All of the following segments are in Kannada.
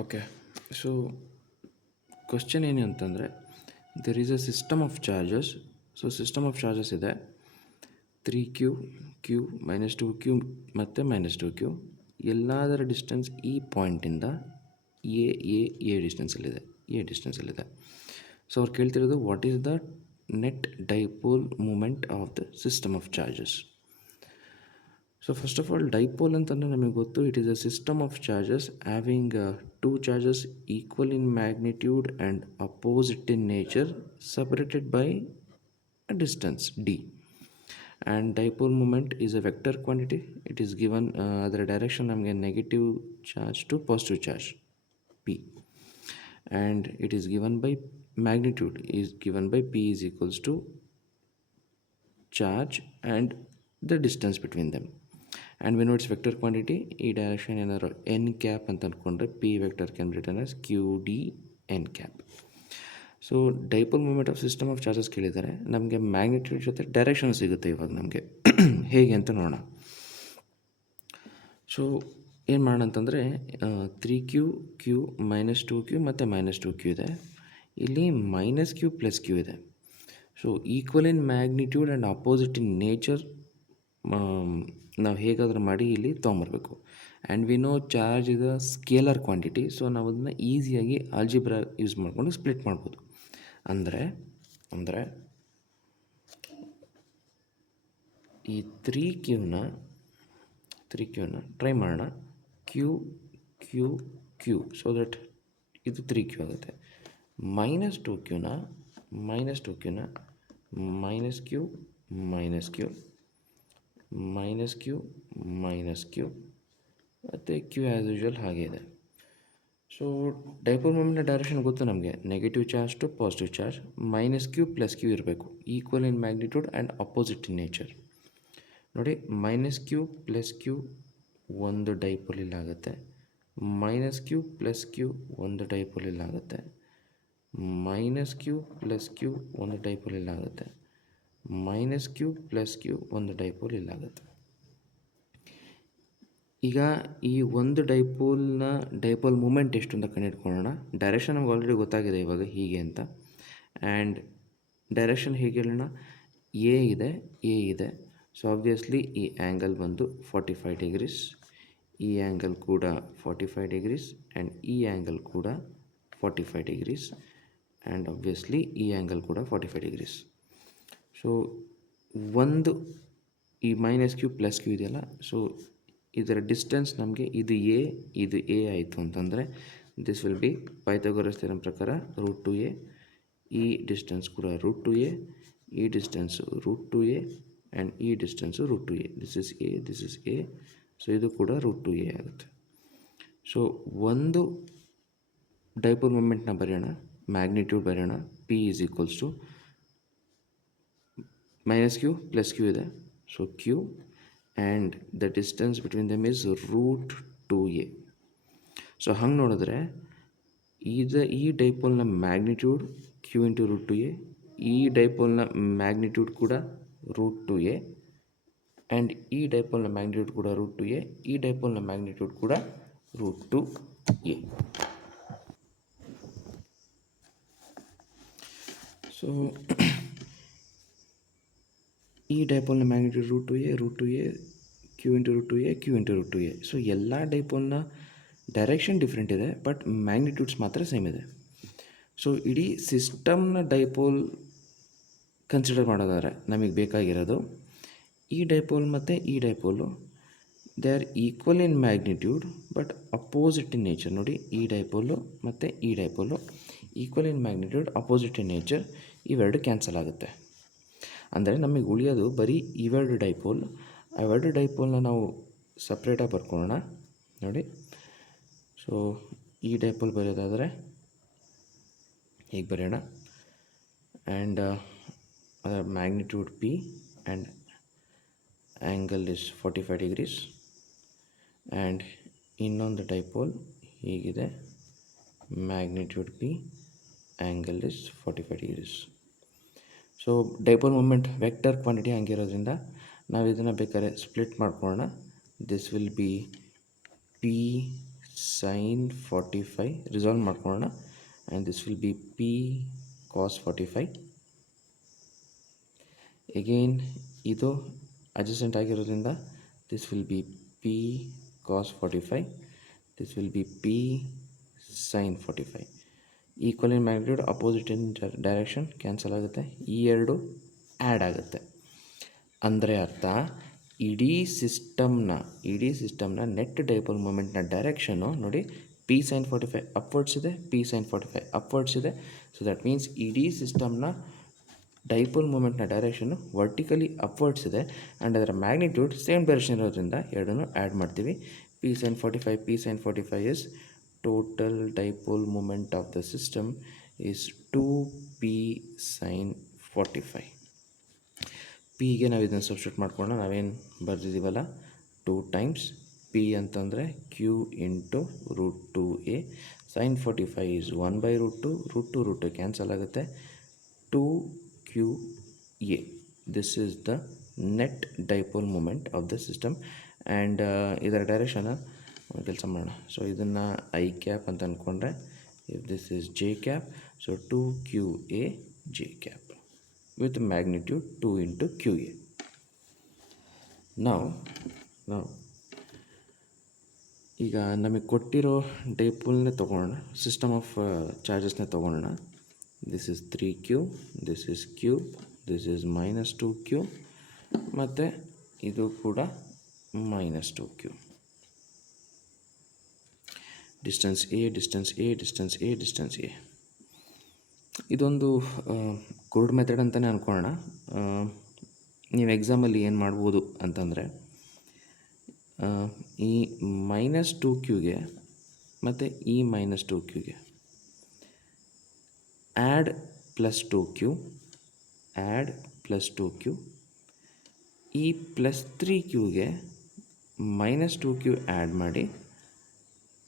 ಓಕೆ. ಸೊ ಕ್ವಶ್ಚನ್ ಏನು ಅಂತಂದರೆ, there is a system of charges. So system of charges ಇದೆ 3q, q, -2q ಮತ್ತು -2q. ಎಲ್ಲದರ ಡಿಸ್ಟೆನ್ಸ್ ಈ ಪಾಯಿಂಟಿಂದ ಎ ಡಿಸ್ಟೆನ್ಸಲ್ಲಿದೆ. ಸೊ ಅವ್ರು ಕೇಳ್ತಿರೋದು what is the net dipole moment of the system of charges. So first of all dipole ಅಂತಂದರೆ ನಮಗೆ ಗೊತ್ತು, it is a system of charges having two charges equal in magnitude and opposite in nature separated by a distance d, and dipole moment is a vector quantity. It is given ಅದರ ಡೈರೆಕ್ಷನ್ ನಮಗೆ negative charge to positive charge p, and it is given by magnitude is given by p is equals to charge and the distance between them, and we know it's vector quantity. ಈ ಡೈರೆಕ್ಷನ್ ಏನಾದ್ರು n cap ಅಂತ ಅಂದ್ಕೊಂಡ್ರೆ p vector can be written as q d n cap. So dipole moment of system of charges ಕೇಳಿದ್ದಾರೆ, ನಮಗೆ ಮ್ಯಾಗ್ನಿಟ್ಯೂಡ್ ಜೊತೆ ಡೈರೆಕ್ಷನ್ ಸಿಗುತ್ತೆ ಇವಾಗ ನಮಗೆ. ಹೇಗೆ ಅಂತ ನೋಡೋಣ. ಸೊ ಏನು ಮಾಡೋಣ ಅಂತಂದರೆ 3q, q, -2q ಮತ್ತು -2q ಇದೆ. ಇಲ್ಲಿ -q + q ಇದೆ. So equal in magnitude and opposite in nature ನಾವು ಹೇಗಾದರೂ ಮಾಡಿ ಇಲ್ಲಿ ತೊಗೊಂಬರ್ಬೇಕು. And we know charge is a scalar quantity. So ನಾವು ಅದನ್ನು ಈಸಿಯಾಗಿ ಆಲ್ಜಿಬ್ರಾ ಯೂಸ್ ಮಾಡಿಕೊಂಡು ಸ್ಪ್ಲಿಟ್ ಮಾಡ್ಬೋದು. ಅಂದರೆ ಈ 3qನ ಟ್ರೈ ಮಾಡೋಣ. q, ಸೊ ದಟ್ ಇದು 3q ಆಗುತ್ತೆ. -2qನ -q, -q ಮತ್ತು q ಆ್ಯಸ್ ಯೂಶುವಲ್ ಹಾಗೆ ಇದೆ. ಸೊ ಡೈಪೋಲ್ ಮೂಮೆಂಟ್ನ ಡೈರೆಕ್ಷನ್ ಗೊತ್ತು ನಮಗೆ, negative charge to positive charge. -q + q ಇರಬೇಕು, equal in magnitude and opposite in nature. ನೋಡಿ, -q + q ಒಂದು ಡೈಪೋಲ್ ಇಲ್ಲಾಗುತ್ತೆ, -q + q ಒಂದು ಡೈಪೋಲ್ ಇಲ್ಲಾಗುತ್ತೆ, -q + q ಒಂದು ಡೈಪೋಲ್ ಇಲ್ಲಾಗುತ್ತೆ, -q + q ಒಂದು ಡೈಪೋಲ್ ಇಲ್ಲಾಗುತ್ತೆ. ಈಗ ಈ ಒಂದು ಡೈಪೋಲ್ ಮೂಮೆಂಟ್ ಎಷ್ಟು ಅಂತ ಕಂಡುಹಿಡ್ಕೊಳ್ಳೋಣ. ಡೈರೆಕ್ಷನ್ ನಮ್ಗೆ ಆಲ್ರೆಡಿ ಗೊತ್ತಾಗಿದೆ ಇವಾಗ ಹೀಗೆ ಅಂತ. ಆ್ಯಂಡ್ ಡೈರೆಕ್ಷನ್ ಹೇಗೆ ಹೇಳೋಣ, ಎ ಇದೆ. ಸೊ ಆಬ್ವಿಯಸ್ಲಿ ಈ ಆ್ಯಂಗಲ್ ಬಂದು 45 ಡಿಗ್ರೀಸ್, ಈ ಆ್ಯಂಗಲ್ ಕೂಡ 45 ಡಿಗ್ರೀಸ್, ಆ್ಯಂಡ್ ಈ ಆ್ಯಂಗಲ್ ಕೂಡ 45 ಡಿಗ್ರೀಸ್, ಆ್ಯಂಡ್ ಆಬ್ವಿಯಸ್ಲಿ ಈ ಆ್ಯಂಗಲ್ ಕೂಡ 45 ಡಿಗ್ರೀಸ್. ಸೊ ಒಂದು ಈ -q + q ಇದೆಯಲ್ಲ, ಸೊ ಇದರ ಡಿಸ್ಟೆನ್ಸ್ ನಮಗೆ ಇದು ಎ ಆಯಿತು ಅಂತಂದರೆ this will B Pythagoras theorem ಪ್ರಕಾರ √2a. ಈ ಡಿಸ್ಟೆನ್ಸ್ ಕೂಡ √2a, ಈ ಡಿಸ್ಟೆನ್ಸು √2a, ಆ್ಯಂಡ್ ಈ distance √2a. This is A, so ಇದು ಕೂಡ √2a ಆಗುತ್ತೆ. ಸೊ ಒಂದು ಡೈಪೋಲ್ ಮೂಮೆಂಟ್ನ ಬರೆಯೋಣ, ಮ್ಯಾಗ್ನಿಟ್ಯೂಡ್ ಬರೆಯೋಣ. p is equals to -q + q ಇದೆ, so q, and the distance between them is √2a. So ಹಂಗೆ ನೋಡಿದ್ರೆ ಈ ಡೈಪೋಲ್ನ ಮ್ಯಾಗ್ನಿಟ್ಯೂಡ್ q × √2a, ಈ ಡೈಪೋಲ್ನ ಮ್ಯಾಗ್ನಿಟ್ಯೂಡ್ ಕೂಡ √2a, ಆ್ಯಂಡ್ ಈ ಡೈಪೋಲ್ನ ಮ್ಯಾಗ್ನಿಟ್ಯೂಡ್ ಕೂಡ √2a, ಈ ಡೈಪೋಲ್ನ ಮ್ಯಾಗ್ನಿಟ್ಯೂಡ್ ಕೂಡ √2a. ಸೊ ಈ ಡೈಪೋಲ್ನ magnitude √2a, q × √2a. So ಎಲ್ಲ ಡೈಪೋಲ್ನ ಡೈರೆಕ್ಷನ್ ಡಿಫ್ರೆಂಟ್ ಇದೆ, ಬಟ್ ಮ್ಯಾಗ್ನಿಟ್ಯೂಡ್ಸ್ ಮಾತ್ರ ಸೇಮ್ ಇದೆ. ಸೊ ಇಡೀ ಸಿಸ್ಟಮ್ನ ಡೈಪೋಲ್ ಕನ್ಸಿಡರ್ ಮಾಡೋದಾದ್ರೆ ನಮಗೆ ಬೇಕಾಗಿರೋದು ಈ ಡೈಪೋಲ್ ಮತ್ತು ಈ dipole, they are equal in magnitude but opposite in nature. ನೋಡಿ, ಈ ಡೈಪೋಲು ಮತ್ತು ಈ dipole equal in magnitude, opposite in nature, ಇವೆರಡು ಕ್ಯಾನ್ಸಲ್ ಆಗುತ್ತೆ. ಅಂದರೆ ನಮಗೆ ಉಳಿಯೋದು ಬರೀ ಇವೆರಡು ಡೈಪೋಲ್. ಅವೆರಡು ಡೈಪೋಲ್ನ ನಾವು ಸಪ್ರೇಟಾಗಿ ಬರ್ಕೊಳ್ಳೋಣ. ನೋಡಿ, ಸೊ ಈ ಡೈಪೋಲ್ ಬರೆಯೋದಾದರೆ ಹೀಗೆ ಬರೆಯೋಣ. ಆ್ಯಂಡ್ ಅದರ magnitude p and angle is 45 degrees. And ಇನ್ನೊಂದು ಡೈಪೋಲ್ ಹೀಗಿದೆ, magnitude p, angle is 45 degrees. So dipole moment vector quantity ಹಂಗಿರೋದ್ರಿಂದ ನಾವು ಇದನ್ನು ಬೇಕಾದ್ರೆ ಸ್ಪ್ಲಿಟ್ ಮಾಡ್ಕೊಳ್ಳೋಣ. This will be p sin 45 resolve ಮಾಡ್ಕೊಳ್ಳೋಣ. And this will be p cos 45. Again ಇದು ಅಡ್ಜಸೆಂಟ್ ಆಗಿರೋದ್ರಿಂದ this will be p cos 45. This will be p sin 45. Equal in magnitude, opposite in direction cancel ಆಗುತ್ತೆ. ಈ ಎರಡು ಆ್ಯಡ್ ಆಗುತ್ತೆ. ಅಂದರೆ ಅರ್ಥ ಇಡೀ ಸಿಸ್ಟಮ್ನ ನೆಟ್ ಡೈಪೋಲ್ ಮೂಮೆಂಟ್ನ ಡೈರೆಕ್ಷನ್ನು ನೋಡಿ, p sin 45 ಅಪ್ವರ್ಡ್ಸ್ ಇದೆ, p sin 45 ಅಪ್ವರ್ಡ್ಸ್ ಇದೆ. ಸೊ ದಟ್ ಮೀನ್ಸ್ ಇಡೀ ಸಿಸ್ಟಮ್ನ ಡೈಪೋಲ್ ಮೂಮೆಂಟ್ನ ಡೈರೆಕ್ಷನ್ನು ವರ್ಟಿಕಲಿ ಅಪ್ವರ್ಡ್ಸ್ ಇದೆ. ಆ್ಯಂಡ್ ಅದರ ಮ್ಯಾಗ್ನಿಟ್ಯೂಡ್ ಸೇಮ್ ಡೈರೆಕ್ಷನ್ ಇರೋದ್ರಿಂದ ಎರಡನ್ನೂ ಆ್ಯಡ್ ಮಾಡ್ತೀವಿ. p sin 45 is total dipole moment of the system is 2p sin 45. ಪಿಗೆ ನಾವು ಇದನ್ನು ಸಬ್ಸ್ಟಿಟ್ಯೂಟ್ ಮಾಡ್ಕೊಂಡು ನಾವೇನು ಬರೆದಿದ್ದೀವಲ್ಲ 2 times p ಅಂತಂದರೆ q into √2a. sin 45 is 1/√2, √2 cancel ಆಗುತ್ತೆ, 2qa. This is the net dipole moment of the system. And ಇದರ ಡೈರೆಕ್ಷನ್ ಕೆಲಸ ಮಾಡೋಣ. ಸೊ ಇದನ್ನು i ಕ್ಯಾಪ್ ಅಂತ ಅಂದ್ಕೊಂಡ್ರೆ, if this is j cap, so 2qa j cap with magnitude 2 into qa. Now ಈಗ ನಮಗೆ ಕೊಟ್ಟಿರೋ ಡೈಪೋಲ್ನೇ ತೊಗೊಳ್ಳೋಣ, ಸಿಸ್ಟಮ್ ಆಫ್ ಚಾರ್ಜಸ್ನೇ ತೊಗೊಳ್ಳೋಣ. This is 3q, this is q, this is -2q, ಮತ್ತು ಇದು ಕೂಡ -2q. Distance a, distance a, distance a, distance a. ಇದೊಂದು ಕೋಡ್ ಮೆಥಡ್ ಅಂತಲೇ ಅಂದ್ಕೊಳ್ಳೋಣ. ನೀವು ಎಕ್ಸಾಮಲ್ಲಿ ಏನು ಮಾಡ್ಬೋದು ಅಂತಂದರೆ, ಈ -2qಗೆ ಮತ್ತು ಈ -2qಗೆ ಆ್ಯಡ್ +2q, ಆ್ಯಡ್ +2q, ಈ +3qಗೆ -2q ಆ್ಯಡ್ ಮಾಡಿ,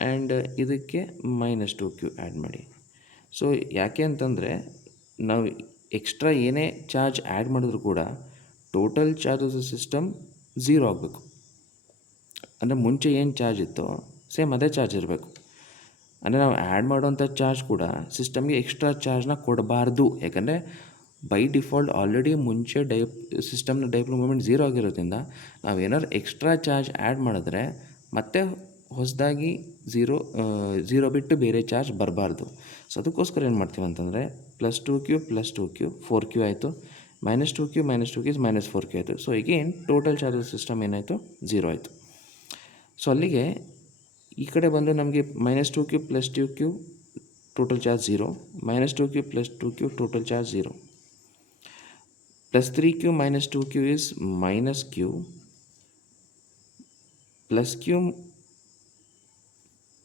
ಆ್ಯಂಡ್ ಇದಕ್ಕೆ -2q ಆ್ಯಡ್ ಮಾಡಿ. ಸೊ ಯಾಕೆ ಅಂತಂದರೆ ನಾವು ಎಕ್ಸ್ಟ್ರಾ ಏನೇ ಚಾರ್ಜ್ ಆ್ಯಡ್ ಮಾಡಿದ್ರು ಕೂಡ total charge of the system 0 ಆಗಬೇಕು. ಅಂದರೆ ಮುಂಚೆ ಏನು ಚಾರ್ಜ್ ಇತ್ತೋ ಸೇಮ್ ಅದೇ ಚಾರ್ಜ್ ಇರಬೇಕು. ಅಂದರೆ ನಾವು ಆ್ಯಡ್ ಮಾಡೋವಂಥ ಚಾರ್ಜ್ ಕೂಡ ಸಿಸ್ಟಮ್ಗೆ ಎಕ್ಸ್ಟ್ರಾ ಚಾರ್ಜ್ನ ಕೊಡಬಾರ್ದು. ಯಾಕಂದರೆ ಬೈ ಡಿಫಾಲ್ಟ್ ಆಲ್ರೆಡಿ ಮುಂಚೆ ಸಿಸ್ಟಮ್ನ ಡೈಪೋಲ್ ಮೂಮೆಂಟ್ 0 ಆಗಿರೋದ್ರಿಂದ ನಾವು ಏನಾದ್ರು ಎಕ್ಸ್ಟ್ರಾ ಚಾರ್ಜ್ ಆ್ಯಡ್ ಮಾಡಿದ್ರೆ ಮತ್ತೆ ಹೊಸದಾಗಿ ಝೀರೋ ಬಿಟ್ಟು ಬೇರೆ ಚಾರ್ಜ್ ಬರಬಾರ್ದು. ಸೊ ಅದಕ್ಕೋಸ್ಕರ ಏನು ಮಾಡ್ತೀವಿ ಅಂತಂದರೆ +2q +2q 4q ಆಯಿತು, -2q -2q ಇಸ್ -4q ಆಯಿತು. ಸೊ ಈಗೇನು ಟೋಟಲ್ ಚಾರ್ಜ್ ಸಿಸ್ಟಮ್ ಏನಾಯಿತು 0 ಆಯಿತು. ಸೊ ಅಲ್ಲಿಗೆ ಈ ಕಡೆ ಬಂದು ನಮಗೆ -2q +2q total charge 0, -2q +2q total charge 0, +3q -2q is -q, +q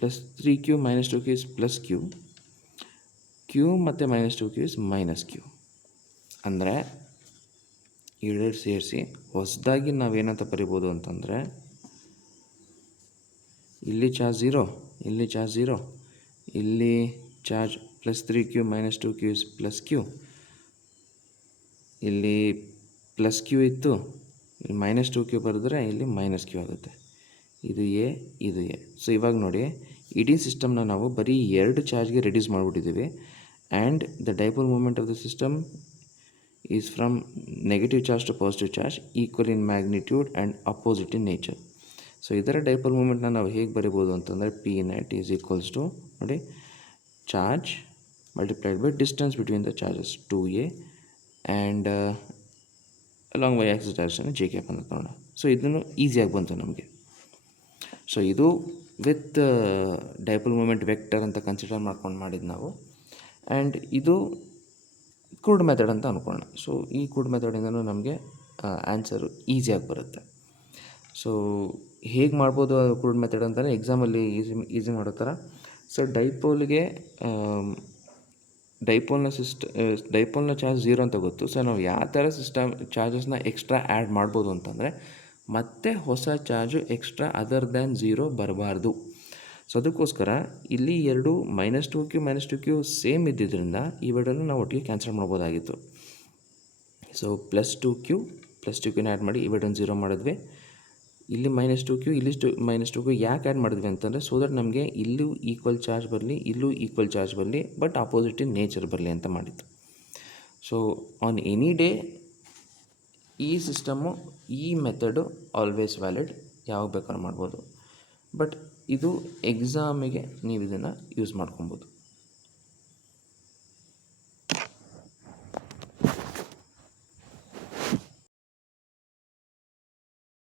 +3q -2q is +q, q ಮತ್ತು -2q is -q. ಅಂದರೆ ಎರಡು ಸೇರಿಸಿ ಹೊಸದಾಗಿ ನಾವೇನಂತ ಬರಿಬೋದು ಅಂತಂದರೆ, ಇಲ್ಲಿ ಚಾರ್ಜ್ 0, ಇಲ್ಲಿ ಚಾರ್ಜ್ 0, ಇಲ್ಲಿ charge +3q -2q is +q, ಇಲ್ಲಿ +q ಇತ್ತು, ಇಲ್ಲಿ -2q ಬರೆದ್ರೆ ಇಲ್ಲಿ -q ಆಗುತ್ತೆ. ಇದು ಎ, ಇದು ಎ. ಸೊ ಇವಾಗ ನೋಡಿ, ಇಡೀ ಸಿಸ್ಟಮ್ನ ನಾವು ಬರೀ 2 ಚಾರ್ಜ್ಗೆ ರೆಡ್ಯೂಸ್ ಮಾಡಿಬಿಟ್ಟಿದ್ದೀವಿ. And the dipole moment of the system is from negative charge to positive charge, equal in magnitude and opposite in nature. So ಇದರ ಡೈಪೋಲ್ ಮೂಮೆಂಟ್ನ ನಾವು ಹೇಗೆ ಬರಿಬೋದು ಅಂತಂದರೆ P net is equals to ನೋಡಿ charge multiplied by distance between the charges 2a and along y axis direction j cap ಅಂತ ನೋಡೋಣ. ಸೊ ಇದನ್ನು ಈಸಿಯಾಗಿ ಬಂತು ನಮಗೆ. ಸೊ ಇದು ವಿತ್ ಡೈಪೋಲ್ ಮೂಮೆಂಟ್ ವೆಕ್ಟರ್ ಅಂತ ಕನ್ಸಿಡರ್ ಮಾಡ್ಕೊಂಡು ಮಾಡಿದ್ದು ನಾವು. ಆ್ಯಂಡ್ ಇದು ಕೂಡ್ ಮೆಥಡ್ ಅಂತ ಅಂದ್ಕೊಳ್ಳೋಣ. ಸೊ ಈ ಕೂಡ್ ಮೆಥಡಿಂದನೂ ನಮಗೆ ಆನ್ಸರು ಈಸಿಯಾಗಿ ಬರುತ್ತೆ. ಸೊ ಹೇಗೆ ಮಾಡ್ಬೋದು ಕೂಡ್ ಮೆಥಡ್ ಅಂತಲೇ ಎಕ್ಸಾಮಲ್ಲಿ ಈಸಿ ಮಾಡೋ ಥರ. ಸೊ ಡೈಪೋಲ್ನ ಚಾರ್ಜ್ 0 ಅಂತ ಗೊತ್ತು. ಸೊ ನಾವು ಯಾವ ಥರ ಸಿಸ್ಟಮ್ ಚಾರ್ಜಸ್ನ ಎಕ್ಸ್ಟ್ರಾ ಆ್ಯಡ್ ಮಾಡ್ಬೋದು ಅಂತಂದರೆ, ಮತ್ತೆ ಹೊಸ ಚಾರ್ಜು ಎಕ್ಸ್ಟ್ರಾ ಅದರ್ ದ್ಯಾನ್ 0 ಬರಬಾರ್ದು. ಸೊ ಅದಕ್ಕೋಸ್ಕರ ಇಲ್ಲಿ ಎರಡು -2q -2q ಸೇಮ್ ಇದ್ದಿದ್ದರಿಂದ ಇವೆರಡನ್ನು ನಾವು ಒಟ್ಟಿಗೆ ಕ್ಯಾನ್ಸಲ್ ಮಾಡ್ಬೋದಾಗಿತ್ತು. ಸೊ +2q +2qನ ಆ್ಯಡ್ ಮಾಡಿ ಇವೆರಡನ್ನು 0 ಮಾಡಿದ್ವಿ. ಇಲ್ಲಿ -2q ಇಲ್ಲಿ -2q ಯಾಕೆ ಆ್ಯಡ್ ಮಾಡಿದ್ವಿ ಅಂತಂದರೆ ಸೊ ದಟ್ ನಮಗೆ ಇಲ್ಲೂ ಈಕ್ವಲ್ ಚಾರ್ಜ್ ಬರಲಿ, ಇಲ್ಲೂ ಈಕ್ವಲ್ ಚಾರ್ಜ್ ಬರಲಿ, ಬಟ್ ಆಪೋಸಿಟ್ ಇನ್ ನೇಚರ್ ಬರಲಿ ಅಂತ ಮಾಡಿದ್ದು. ಸೊ ಆನ್ ಎನಿ ಡೇ ಈ ಸಿಸ್ಟಮು, ಈ ಮೆಥಡು ಆಲ್ವೇಸ್ ವ್ಯಾಲಿಡ್, ಯಾವಾಗ ಬೇಕಾದ್ರೂ ಮಾಡ್ಬೋದು. ಬಟ್ ಇದು ಎಕ್ಸಾಮಿಗೆ ನೀವು ಇದನ್ನು ಯೂಸ್ ಮಾಡ್ಕೊಬೋದು.